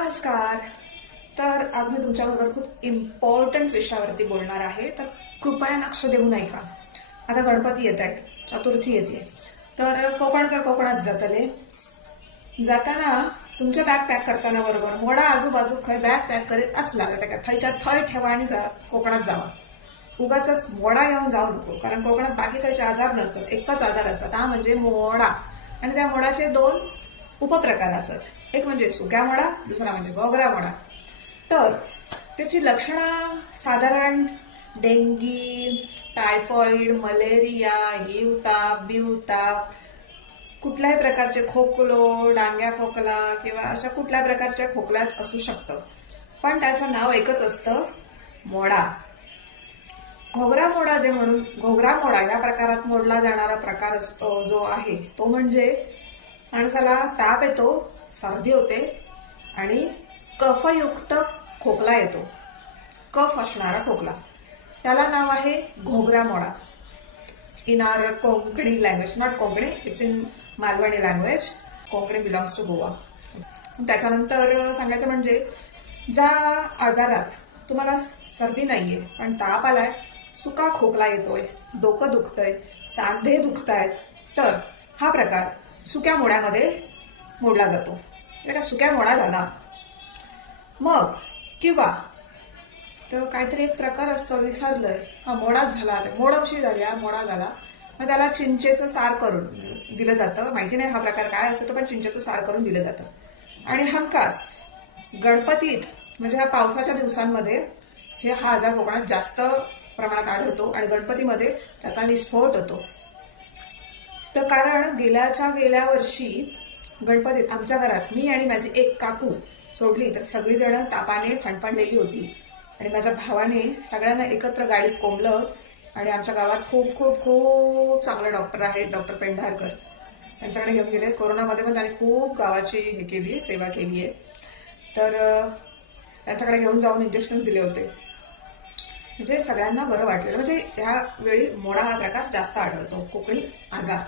नमस्कार. तर आज मी तुमच्याबरोबर खूप इम्पॉर्टंट विषयावरती बोलणार आहे. तर कृपया लक्ष देऊन ऐका. आता गणपती येत आहेत, चतुर्थी येते, तर कोकणकर कोकणात जातले. जाताना तुमच्या बॅग पॅक करताना बरोबर मोडा आजूबाजू खंय बॅग पॅक करीत असला तर थंयच्या थंय ठेवा आणि कोकणात जावा. उगाच मोडा घेऊन जाऊ नको, कारण कोकणात बाकी काही आजार नसतात, एकच आजार असतात, हा म्हणजे मोडा. आणि त्या मोडाचे दोन उपप्रकार असतात, एक म्हणजे सुक्या मोडा, दुसरा म्हणजे गोगरा मोडा. तर त्याची लक्षणं साधारण डेंगी, टायफॉइड, मलेरिया, हिवताप, बिवताप, कुठल्याही प्रकारचे खोकलो, डांग्या खोकला किंवा अशा कुठल्या प्रकारच्या खोकल्यात असू शकतं. पण त्याचं नाव एकच असतं, मोडा. घोगरा मोडा जे म्हणून घोगरा मोडा या प्रकारात मोडला जाणारा प्रकार असतो जो आहे तो म्हणजे माणसाला ताप येतो, सर्दी होते आणि कफयुक्त खोकला येतो, कफ असणारा खोकला. त्याला नाव आहे घोगरा मोडा in our Konkani language, not Konkani, it's in Malvani language. Konkani belongs to Goa. त्याच्यानंतर सांगायचं म्हणजे ज्या आजारात तुम्हाला सर्दी नाहीये पण ताप आलाय, सुका खोकला येतोय, डोकं दुखतंय, सांधे दुखतायत, तर हा प्रकार सुक्या मोड्यामध्ये मोडला जातो. का सुक्या मोडा झाला मग, किंवा तर काहीतरी एक प्रकार असतो विसरलंय, हा मोडाच झाला, मोडवशी झाली, हा मोडा झाला, मग त्याला चिंचेचं सार करून दिलं जातं. माहिती नाही हा प्रकार काय असतो, पण चिंचेचं सार करून दिलं जातं. आणि हमखास गणपतीत म्हणजे ह्या पावसाच्या दिवसांमध्ये हा आजार कोकणात जास्त प्रमाणात आढळतो आणि गणपतीमध्ये त्याचा विस्फोट होतो. तर कारण गेल्या वर्षी गणपतीत आमच्या घरात मी आणि माझी एक काकू सोडली तर सगळीजण तापाने फणफणलेली होती आणि माझ्या भावाने सगळ्यांना एकत्र गाडीत कोंबलं आणि आमच्या गावात खूप खूप खूप चांगले डॉक्टर आहेत, डॉक्टर पेंढारकर, त्यांच्याकडे घेऊन गेले. कोरोनामध्ये पण त्यांनी खूप गावाची हे केली, सेवा केली आहे. तर त्यांच्याकडे घेऊन जाऊन इंजेक्शन दिले होते, म्हणजे सगळ्यांना बरं वाटलेलं. म्हणजे ह्या वेळी मोडा हा प्रकार जास्त आढळतो, कोकणी आजार.